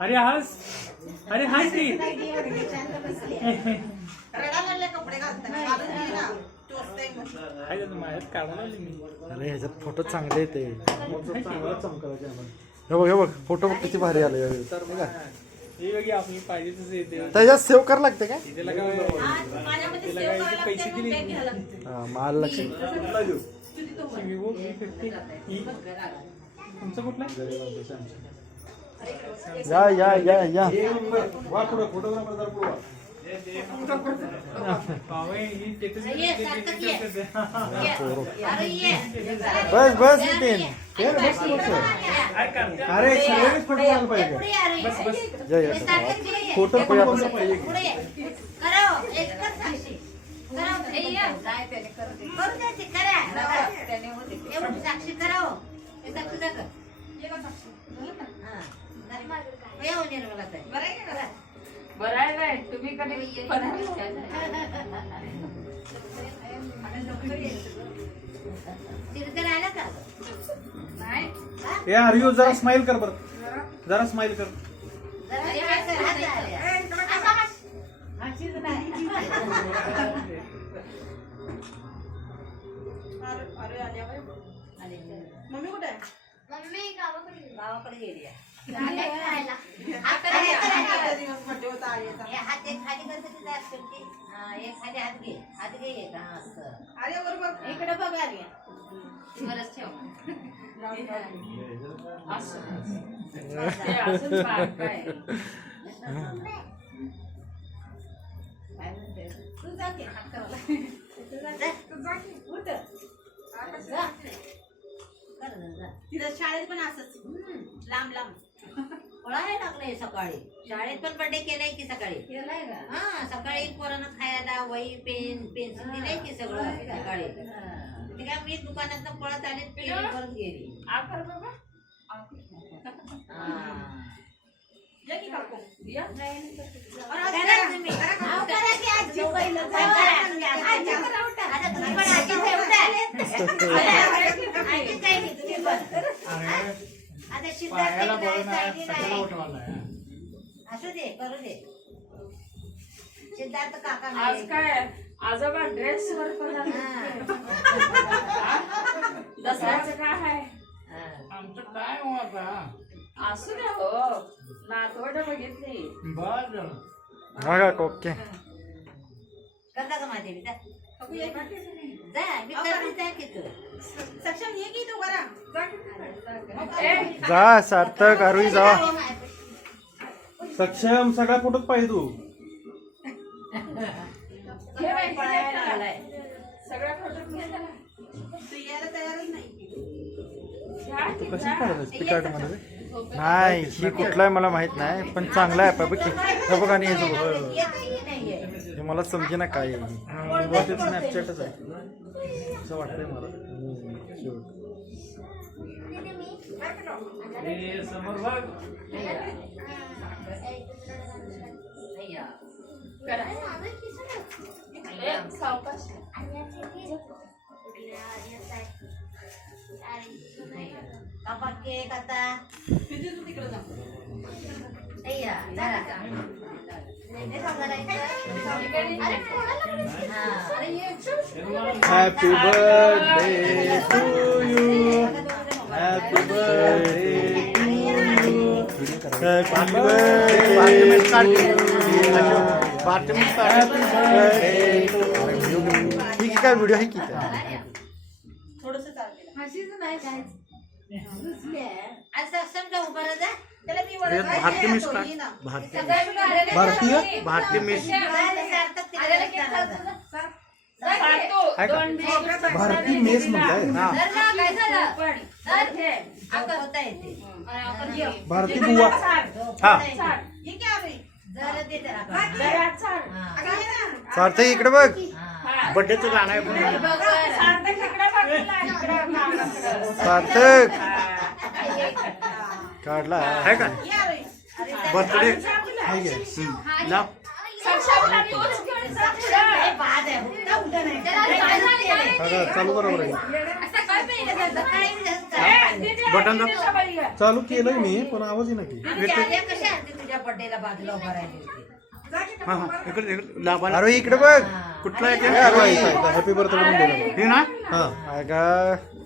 अरे हास, अरे हाय ती माझ्यात काढून मी. अरे ह्याच्यात फोटो चांगले येते. हे बघ हे बघ फोटो बघ किती भारी आले. तर बघा हे बघी आपली पाहिजे तसं येते. त्याच्यात सेव्ह करावं लागते काय? तिला काय पैसे दिले हा माल लक्ष. विवो V50 तुमचं कुठलं या या या या बस बस नितीन. अरे सगळेच फोटो घ्यायला पाहिजे. फोटो पण पाहिजे. साक्षी करावं बरं आहे तुम्ही कधी ए आर्यू जरा स्माइल कर बरं. जरा स्माइल कर. मम्मी कुठे आहे? मम्मी गावाकडे गेली आहे. हात एक खाली हात घे अरे बरोबर इकडे बघ आली बरंच ठेव तू जाते हात तिथं शाळेत पण असंच लांब लांब पळायला लागलंय. सकाळी शाळेत पण बर्थडे केलाय की सकाळी केलाय का? हा सकाळी पोरांना खायला वही पेन पेन्सिल दिलाय की सगळं सकाळी. ते काय मी दुकानात पळत आले परत गेली. असू दे करू दे. सिद्धार्थ काका आज काय आजोबा ड्रेस वर दसऱ्याचं काय आहे आमचं काय हो आता. असू द्या हो नातवड बघितली बरं बघा ओके. करता का माझे जा मी करते जा की तू सक्षम ये की तू बरा जा सार्थक आरुई जा. सक्षम सगळ्या फोटोत पाहिजे तू. सगळ्या फोटो तू यायला तयारच नाही. कशी काढत पिकार्ट मध्ये नाही ही कुठला आहे मला माहित नाही पण चांगला आहे बघ की. हे बघ आणि हे हे मला समजे ना काय स्नॅपचॅटच आहे असं वाटतंय मला. समोर बघ सावकाश केक आता तिकडे जा. Happy birthday to you. Happy birthday to you. Happy birthday. ठीक काय व्हिडिओ आहे की काय? थोडस भारतीय मिस का? भारतीय भारतीय मिस भारतीय मेस म्हणताय ना. भारतीय बुवा हा सार्थक इकडे बघ. बर्थडेचं गाणं आहे सार्थक काढला आहे का बर्थडे ना. चालू बरोबर आहे बटन दाब. चालू केलंय मी पण आवाज येईना की कशा तुझ्या बड्डेला बाजूला उभा राहिली हा हा इकडे इकडे अरे इकडे बघ कुठला आहे हॅपी बर्थडे म्हणून दिला हे ना हा काय का